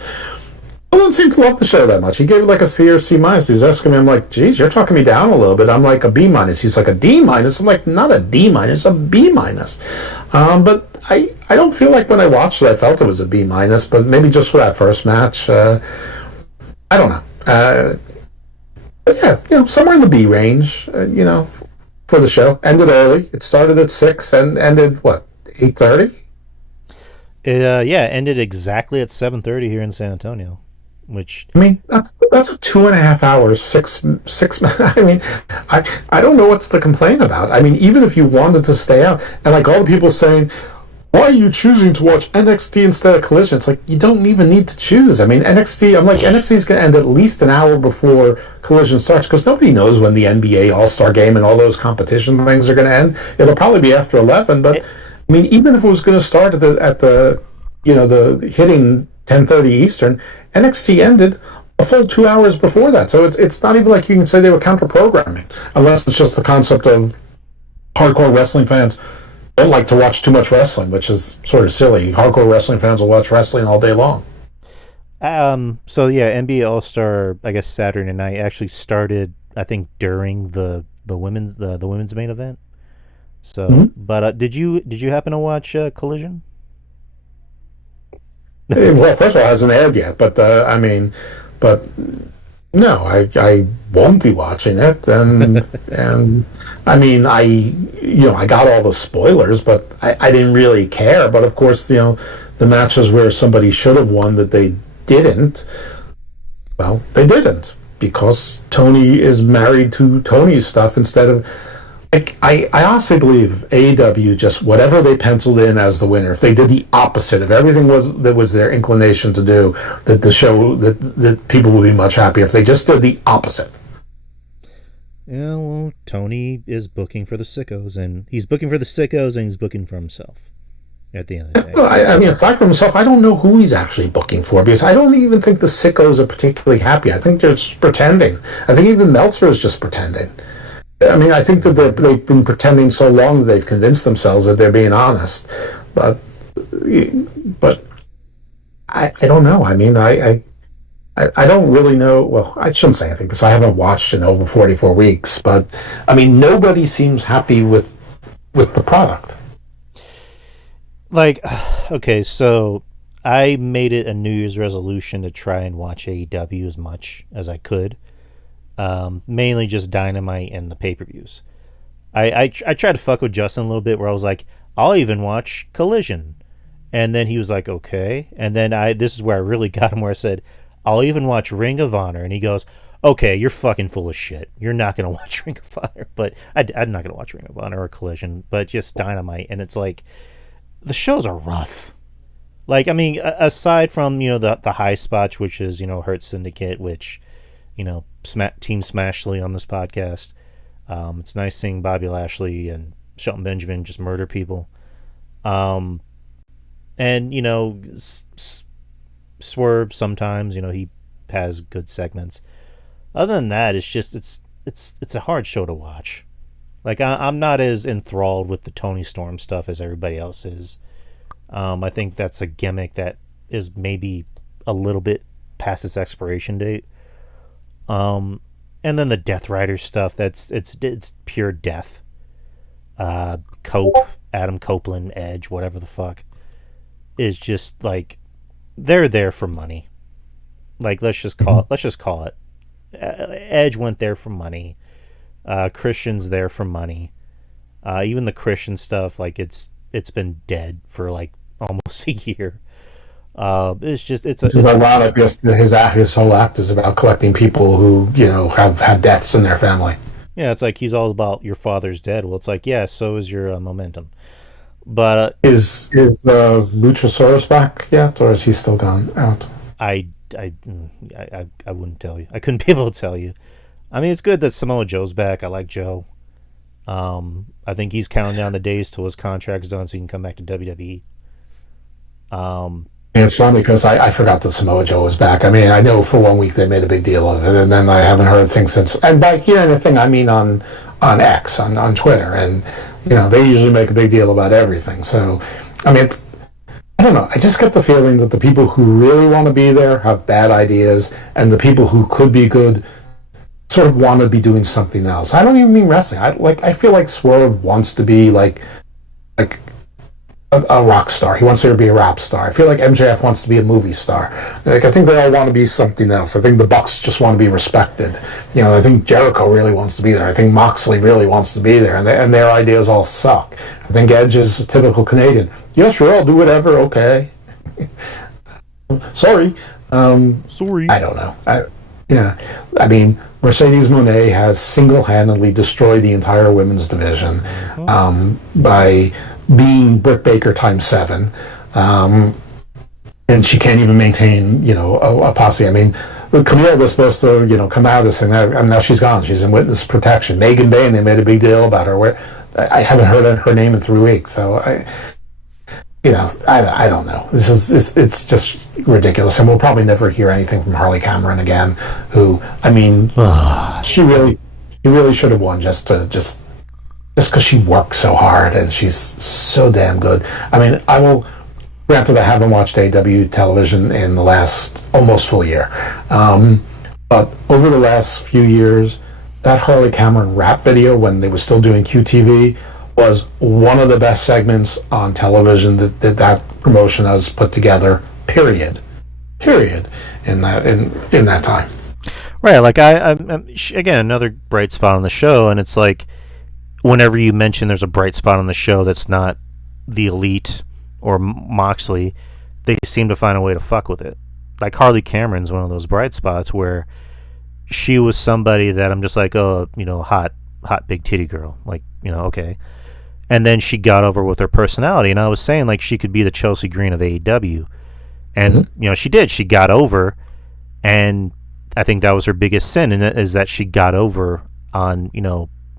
I don't seem to love the show that much. He gave it a C or C minus. He's asking me, I'm like, geez, you're talking me down a little bit. I'm like a B minus. He's like a D minus. I'm like, not a D minus, a B minus. But I don't feel like when I watched it, I felt it was a B minus. But maybe just for that first match, I don't know. But yeah, somewhere in the B range. For the show. Ended early. It started at 6 and ended 8:30. Ended exactly at 7:30 here in San Antonio. Which that's a 2.5 hours, six. I don't know what's to complain about. Even if you wanted to stay out, and all the people saying, why are you choosing to watch NXT instead of Collision? It's you don't even need to choose. NXT. NXT is going to end at least an hour before Collision starts, because nobody knows when the NBA All-Star Game and all those competition things are going to end. It'll probably be after 11, but even if it was going to start at the the hitting 10:30 Eastern, NXT ended a full 2 hours before that. So it's not even like you can say they were counter programming, unless it's just the concept of hardcore wrestling fans don't like to watch too much wrestling, which is sort of silly. Hardcore wrestling fans will watch wrestling all day long. So yeah, NBA All Star, I guess Saturday night actually started, I think, during the women's main event. So, but did you happen to watch Collision? Well, first of all, it hasn't aired yet, but but no, I won't be watching it, and I mean, I got all the spoilers, but I didn't really care. But of course, the matches where somebody should have won that they didn't, well, they didn't because Tony is married to Tony's stuff instead of. I honestly believe AEW just whatever they penciled in as the winner. If they did the opposite, if everything was their inclination to do, that the show that people would be much happier if they just did the opposite. Yeah, well, Tony is booking for the Sickos, and he's booking for the Sickos, and he's booking for himself. At the end of the day, I mean, aside from himself, I don't know who he's actually booking for because I don't even think the Sickos are particularly happy. I think they're just pretending. I think even Meltzer is just pretending. I mean, I think that they've been pretending so long that they've convinced themselves that they're being honest. But I don't know. I mean, I don't really know. Well, I shouldn't say anything because I haven't watched in over 44 weeks. But I mean, nobody seems happy with the product. like, okay, so I made it a New Year's resolution to try and watch AEW as much as I could. Mainly just Dynamite and the pay-per-views. I tried to fuck with Justin a little bit where I was like, I'll even watch Collision. And then he was like, okay. And then this is where I really got him where I said, I'll even watch Ring of Honor. And he goes, okay, you're fucking full of shit. You're not going to watch Ring of Honor. But I'm not going to watch Ring of Honor or Collision, but just Dynamite. And it's like, the shows are rough. Like, I mean, aside from, the high spots, which is, Hurt Syndicate, which, Team Smashley on this podcast. It's nice seeing Bobby Lashley and Shelton Benjamin just murder people. And, Swerve sometimes, he has good segments. Other than that, it's just, it's a hard show to watch. Like, I'm not as enthralled with the Tony Storm stuff as everybody else is. I think that's a gimmick that is maybe a little bit past its expiration date. And then the Death Rider stuff, it's pure death. Adam Copeland, Edge, whatever the fuck, is just like, they're there for money. Like, let's just call it. Edge went there for money. Christian's there for money. Even the Christian stuff, like, it's been dead for like almost a year. It's ironic because his whole act is about collecting people who have had deaths in their family. Yeah, it's like he's all about your father's dead. Well, it's like, yeah, so is your momentum. But is Luchasaurus back yet, or is he still gone out? I wouldn't tell you. I couldn't be able to tell you. I mean, it's good that Samoa Joe's back. I like Joe. I think he's counting down the days till his contract's done so he can come back to WWE. And it's funny because I forgot that Samoa Joe was back. I mean, I know for 1 week they made a big deal of it, and then I haven't heard a thing since. And by hearing a thing, I mean on X, on Twitter, and they usually make a big deal about everything. So, I mean, I don't know. I just get the feeling that the people who really want to be there have bad ideas, and the people who could be good sort of want to be doing something else. I don't even mean wrestling. I feel like Swerve wants to be like a rock star. He wants to be a rap star. I feel like MJF wants to be a movie star. Like, I think they all want to be something else. I think the Bucks just want to be respected. I think Jericho really wants to be there. I think Moxley really wants to be there, and their ideas all suck. I think Edge is a typical Canadian. Yeah, sure, I'll do whatever. Okay. Sorry. Sorry. I don't know. I mean, Mercedes Moné has single-handedly destroyed the entire women's division by being Britt Baker times 7, and she can't even maintain, a posse. I mean, Camille was supposed to, come out of this, and now she's gone. She's in witness protection. Megan Bayne, they made a big deal about her. I haven't heard her name in 3 weeks, so I don't know. It's just ridiculous, and we'll probably never hear anything from Harley Cameron again. Who, I mean, she really should have won just because she worked so hard and she's so damn good. I mean, I will. Granted, I haven't watched AW television in the last almost full year, but over the last few years, that Harley Cameron rap video when they were still doing QTV was one of the best segments on television that promotion has put together. Period. In that time. Right. Like again, another bright spot on the show, and it's like whenever you mention there's a bright spot on the show that's not the Elite or Moxley, they seem to find a way to fuck with it. Like Harley Cameron's one of those bright spots where she was somebody that I'm just like, oh, hot big titty girl, like, okay. And then she got over with her personality, and I was saying like she could be the Chelsea Green of AEW, and she did. She got over, and I think that was her biggest sin, and is that she got over on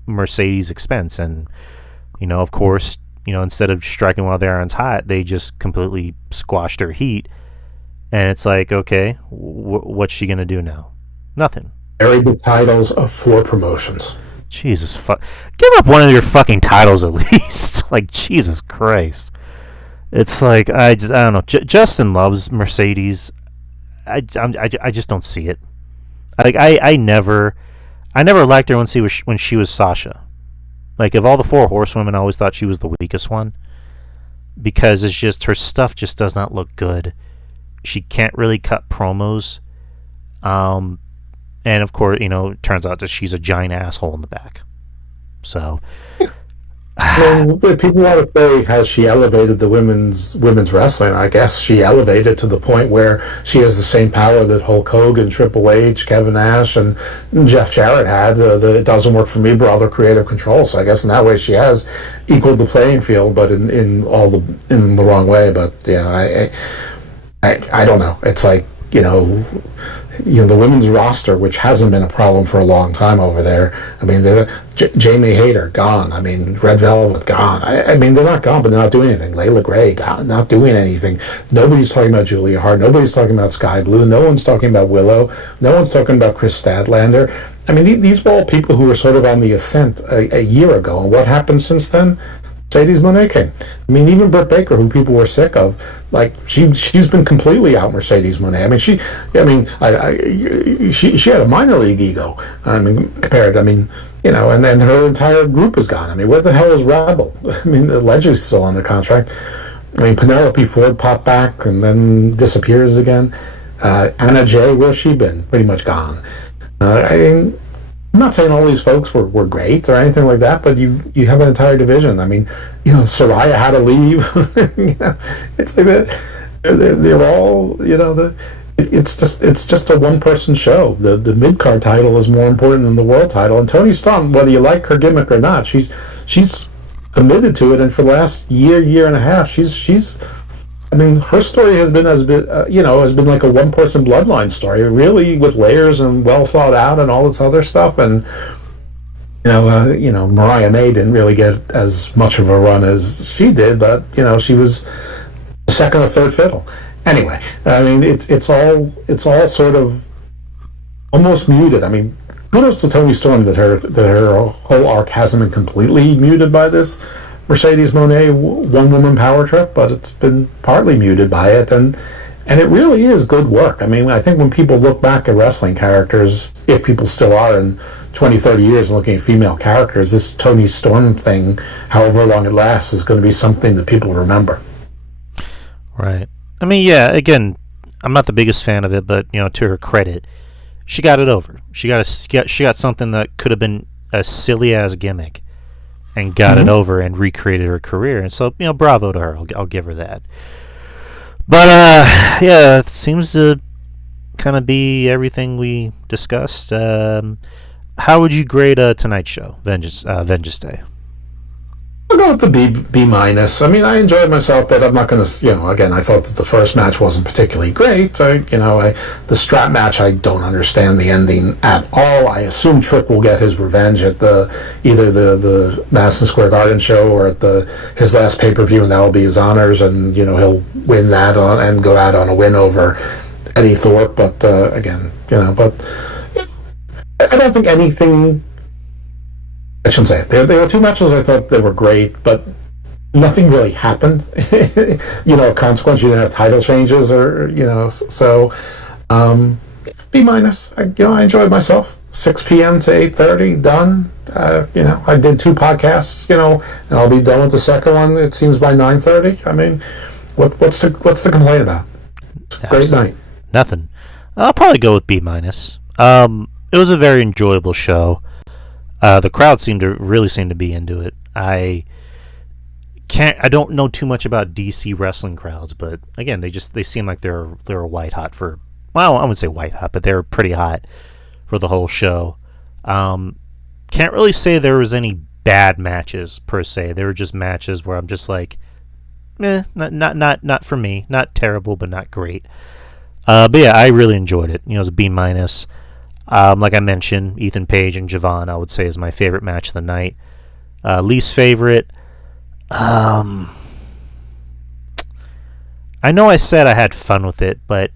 Mercedes' expense, and of course, instead of striking while the iron's hot, they just completely squashed her heat, and it's like, okay, what's she gonna do now? Nothing. Very good titles of 4 promotions. Jesus fuck! Give up one of your fucking titles at least. Like Jesus Christ! It's like I don't know. Justin loves Mercedes. I just don't see it. Like I never liked her when she was Sasha. Like of all the 4 horsewomen, I always thought she was the weakest one because it's just her stuff just does not look good. She can't really cut promos. And of course, it turns out that she's a giant asshole in the back. So, people want to say, has she elevated the women's wrestling? I guess she elevated to the point where she has the same power that Hulk Hogan, Triple H, Kevin Nash, and Jeff Jarrett had. The "it doesn't work for me" brother creative control. So I guess in that way she has equaled the playing field, but in the wrong way. But yeah, I don't know. It's like the women's roster, which hasn't been a problem for a long time over there. I mean, Jamie Hayter gone. I mean, Red Velvet gone. I mean, they're not gone, but they're not doing anything. Layla Gray gone, not doing anything. Nobody's talking about Julia Hart. Nobody's talking about Sky Blue. No one's talking about Willow. No one's talking about Chris Stadlander. I mean, these were all people who were sort of on the ascent a year ago. And what happened since then? Mercedes Moné came. I mean, even Britt Baker, who people were sick of, like she's been completely out Mercedes Moné. I mean, she had a minor league ego. I mean, compared. I mean, and then her entire group is gone. I mean, where the hell is Rebel? I mean, the Legend's still under contract. I mean, Penelope Ford popped back and then disappears again. Anna Jay, where's she been? Pretty much gone. I mean, I'm not saying all these folks were great or anything like that, but you have an entire division. I mean, Soraya had to leave. It's like that. They're all, it's just a one-person show. The mid-card title is more important than the world title. And Toni Storm, whether you like her gimmick or not, she's committed to it. And for the last year and a half, she's. I mean, her story has been like a one-person bloodline story, really, with layers and well thought out and all this other stuff. And Mariah May didn't really get as much of a run as she did, but she was the second or third fiddle. Anyway, I mean, it's all sort of almost muted. I mean, kudos to Toni Storm that her whole arc hasn't been completely muted by this Mercedes Moné one-woman power trip, but it's been partly muted by it, and it really is good work. I mean, I think when people look back at wrestling characters, if people still are in 20, 30 years looking at female characters, this Toni Storm thing, however long it lasts, is going to be something that people remember. Right. I mean, yeah, again, I'm not the biggest fan of it, but, to her credit, she got it over. She got something that could have been a silly-ass gimmick and got it over and recreated her career. And so, bravo to her. I'll give her that. But, yeah, it seems to kind of be everything we discussed. How would you grade tonight's show, Vengeance Day? I'll go with the B minus. I mean, I enjoyed myself, but I'm not going to. Again, I thought that the first match wasn't particularly great. The strap match, I don't understand the ending at all. I assume Trick will get his revenge at either the Madison Square Garden show or at his last pay-per-view, and that will be his honors, and he'll win that and go out on a win over Eddie Thorpe. But again, but I don't think anything. I shouldn't say it. There were two matches I thought they were great, but nothing really happened. Of consequence, you didn't have title changes so B minus. I enjoyed myself. 6 p.m. to 8:30, done. I did 2 podcasts, and I'll be done with the second one. It seems by 9:30. I mean, what's the complaint about? It's a great night. Nothing. I'll probably go with B minus. It was a very enjoyable show. The crowd really seemed to be into it. I don't know too much about DC wrestling crowds, but again, they seem like they're white hot for. Well, I wouldn't say white hot, but they're pretty hot for the whole show. Can't really say there was any bad matches per se. They were just matches where I'm just like, not for me. Not terrible, but not great. But yeah, I really enjoyed it. It was a B minus. Like I mentioned, Ethan Page and Javon, I would say, is my favorite match of the night. Least favorite, I know I said I had fun with it, but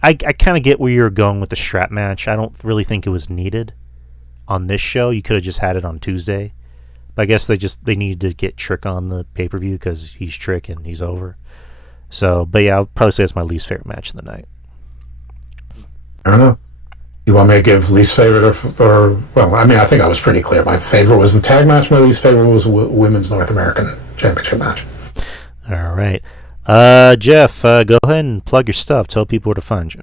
I kind of get where you're going with the strap match. I don't really think it was needed on this show. You could have just had it on Tuesday. But I guess they needed to get Trick on the pay-per-view because he's Trick and he's over. So, but yeah, I'll probably say it's my least favorite match of the night. I don't know. You want me to give least favorite or well, I mean, I think I was pretty clear. My favorite was the tag match. My least favorite was Women's North American Championship match. All right. Jeff, go ahead and plug your stuff. Tell people where to find you.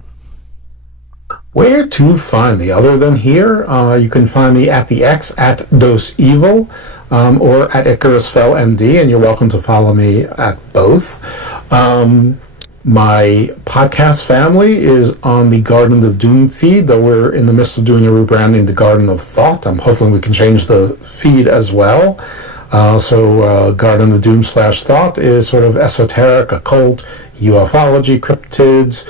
Where to find me? Other than here, you can find me at the X at Dos Evil or at Icarus Fell MD, and you're welcome to follow me at both. My podcast family is on the Garden of Doom feed, though we're in the midst of doing a rebranding to Garden of Thought. I'm hoping we can change the feed as well. Garden of Doom /Thought is sort of esoteric, occult, ufology, cryptids,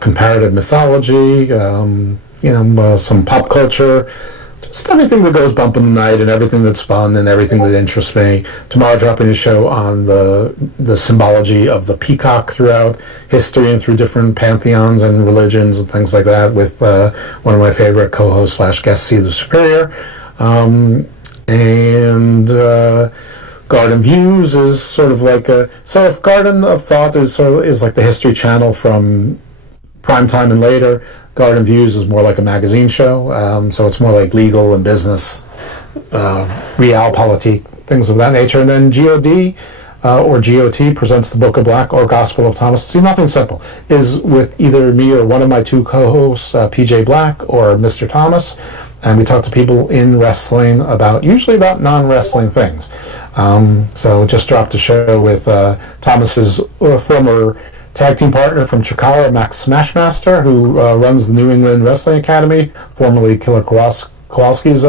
comparative mythology, some pop culture, just everything that goes bump in the night and everything that's fun and everything that interests me. Tomorrow dropping a show on the symbology of the peacock throughout history and through different pantheons and religions and things like that with one of my favorite co-hosts /guests, See the Superior. Garden Views is sort of like if Garden of Thought is like the History Channel from prime time and later, Garden Views is more like a magazine show, so it's more like legal and business, realpolitik, things of that nature. And then GOD or GOT presents the Book of Black or Gospel of Thomas. See, nothing simple is with either me or one of my 2 co-hosts, PJ Black or Mr. Thomas, and we talk to people in wrestling usually about non-wrestling things. So just dropped a show with Thomas's former tag team partner from Chicago, Max Smashmaster, who runs the New England Wrestling Academy, formerly Killer Kowalski's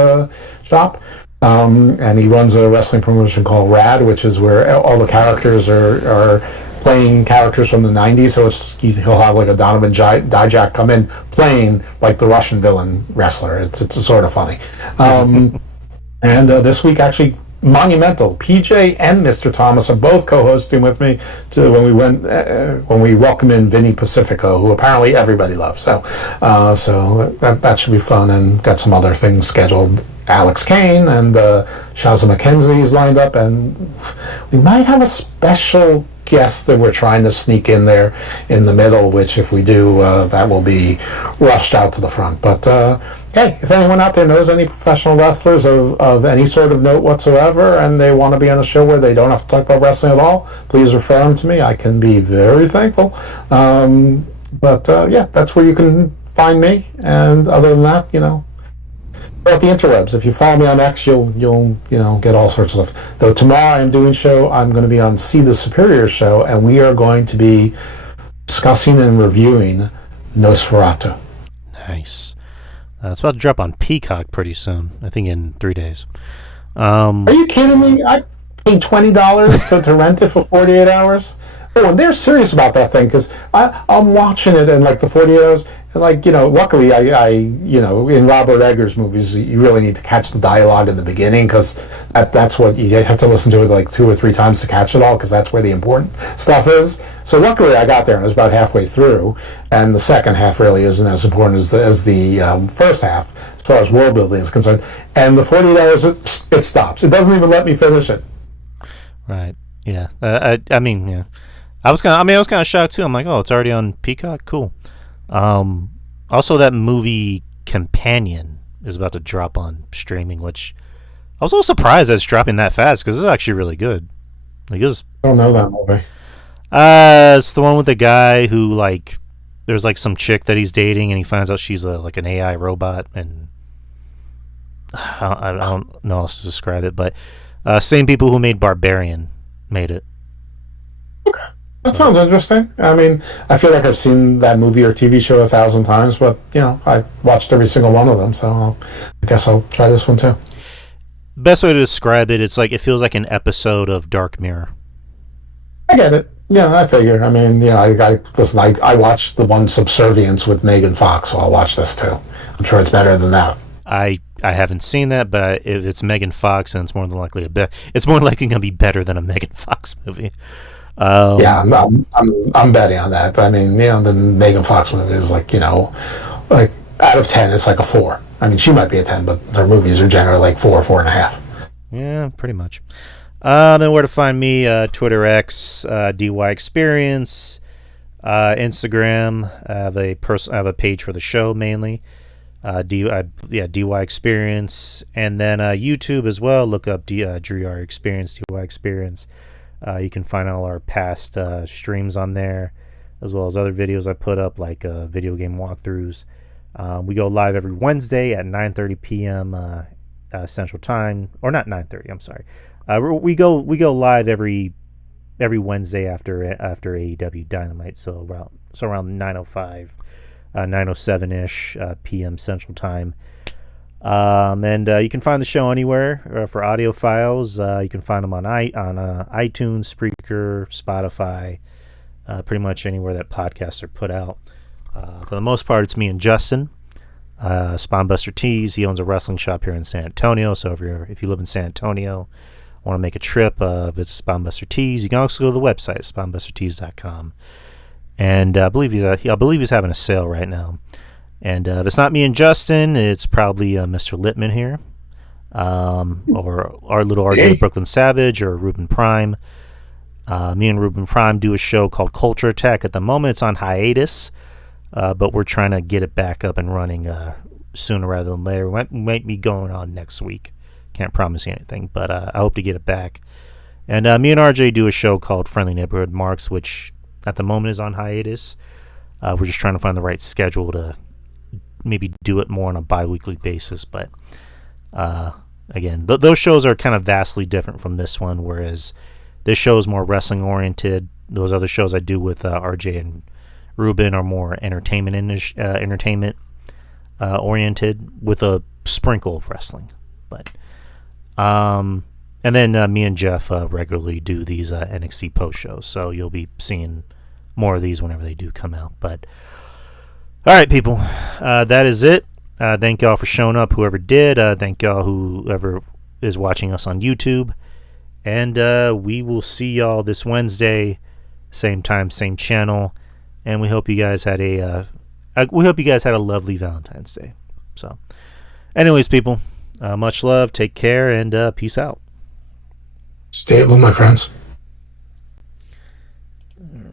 shop. And he runs a wrestling promotion called RAD, which is where all the characters are playing characters from the 90s. So he'll have like a Donovan Dijak come in playing like the Russian villain wrestler. It's sort of funny. And this week, actually, monumental. PJ and Mr. Thomas are both co-hosting with me when we welcome in Vinny Pacifico, who apparently everybody loves. So that should be fun, and got some other things scheduled. Alex Kane and Shaza McKenzie's lined up, and we might have a special guest that we're trying to sneak in there in the middle, which if we do, that will be rushed out to the front. But hey, if anyone out there knows any professional wrestlers of any sort of note whatsoever and they want to be on a show where they don't have to talk about wrestling at all, please refer them to me. I can be very thankful. Yeah, that's where you can find me. And other than that, at the interwebs. If you follow me on X, you'll get all sorts of stuff. Though tomorrow I'm doing I'm going to be on See the Superior show, and we are going to be discussing and reviewing Nosferatu. Nice. It's about to drop on Peacock pretty soon. I think in 3 days. Are you kidding me? pay $20 to rent it for 48 hours. Oh, and they're serious about that thing because I'm watching it in like the 48 hours. And like, luckily in Robert Eggers movies, you really need to catch the dialogue in the beginning because that's what you have to listen to it like 2 or 3 times to catch it all because that's where the important stuff is. So luckily I got there and it was about halfway through, and the second half really isn't as important as the first half as far as world building is concerned. And the 48 hours, it stops. It doesn't even let me finish it. Right. Yeah. I mean, yeah. I was kind of shocked too. I'm like, oh, it's already on Peacock. Cool. Also, that movie Companion is about to drop on streaming, which I was a little surprised that it's dropping that fast because it's actually really good. Like, I don't know that movie. It's the one with the guy who like, there's like some chick that he's dating, and he finds out she's like an AI robot, and I don't know how else to describe it, but same people who made Barbarian made it. Okay. That sounds interesting. I mean, I feel like I've seen that movie or TV show 1,000 times, but, I watched every single one of them, so I guess I'll try this one too. Best way to describe it, it's like, it feels like an episode of Dark Mirror. I get it. Yeah, I figure. I mean, I watched the one Subservience with Megan Fox, so I'll watch this too. I'm sure it's better than that. I haven't seen that, but if it's Megan Fox, and it's more than likely it's more likely going to be better than a Megan Fox movie. Yeah, I'm betting on that. I mean, the Megan Fox movie is like like out of 10, it's like a 4. I mean, she might be a 10, but her movies are generally like 4, 4.5. Yeah, pretty much. Then where to find me? Twitter X, DY Experience, Instagram. I have a page for the show mainly. DY Experience, and then YouTube as well. Look up DR Experience, DY Experience. You can find all our past streams on there, as well as other videos I put up, like video game walkthroughs. We go live every Wednesday at 9:30 p.m. Central Time, or not 9:30. I'm sorry. We go live every Wednesday after AEW Dynamite, so around 9:05, 9:07 p.m. Central Time. And you can find the show anywhere for audio files. You can find them on iTunes, Spreaker, Spotify, pretty much anywhere that podcasts are put out. For the most part, it's me and Justin, Spawnbuster Tees. He owns a wrestling shop here in San Antonio. So if you live in San Antonio, want to make a trip, visit Spawnbuster Tees. You can also go to the website, spawnbustertees.com. And I believe he's having a sale right now. And if it's not me and Justin, it's probably Mr. Littman here, or our little RJ Brooklyn Savage, or Ruben Prime. Me and Ruben Prime do a show called Culture Attack. At the moment, it's on hiatus, but we're trying to get it back up and running sooner rather than later. We might be going on next week. Can't promise you anything, but I hope to get it back. And me and RJ do a show called Friendly Neighborhood Marks, which at the moment is on hiatus. We're just trying to find the right schedule to maybe do it more on a bi-weekly basis, but again, those shows are kind of vastly different from this one, whereas this show is more wrestling oriented. Those other shows I do with RJ and Ruben are more entertainment oriented with a sprinkle of wrestling. But and then me and Jeff regularly do these NXT post shows, so you'll be seeing more of these whenever they do come out. But all right, people, that is it. Thank y'all for showing up, whoever did. Thank y'all whoever is watching us on YouTube. And we will see y'all this Wednesday, same time, same channel. And we hope you guys had a lovely Valentine's Day. So, anyways, people, much love, take care, and peace out. Stay well, my friends.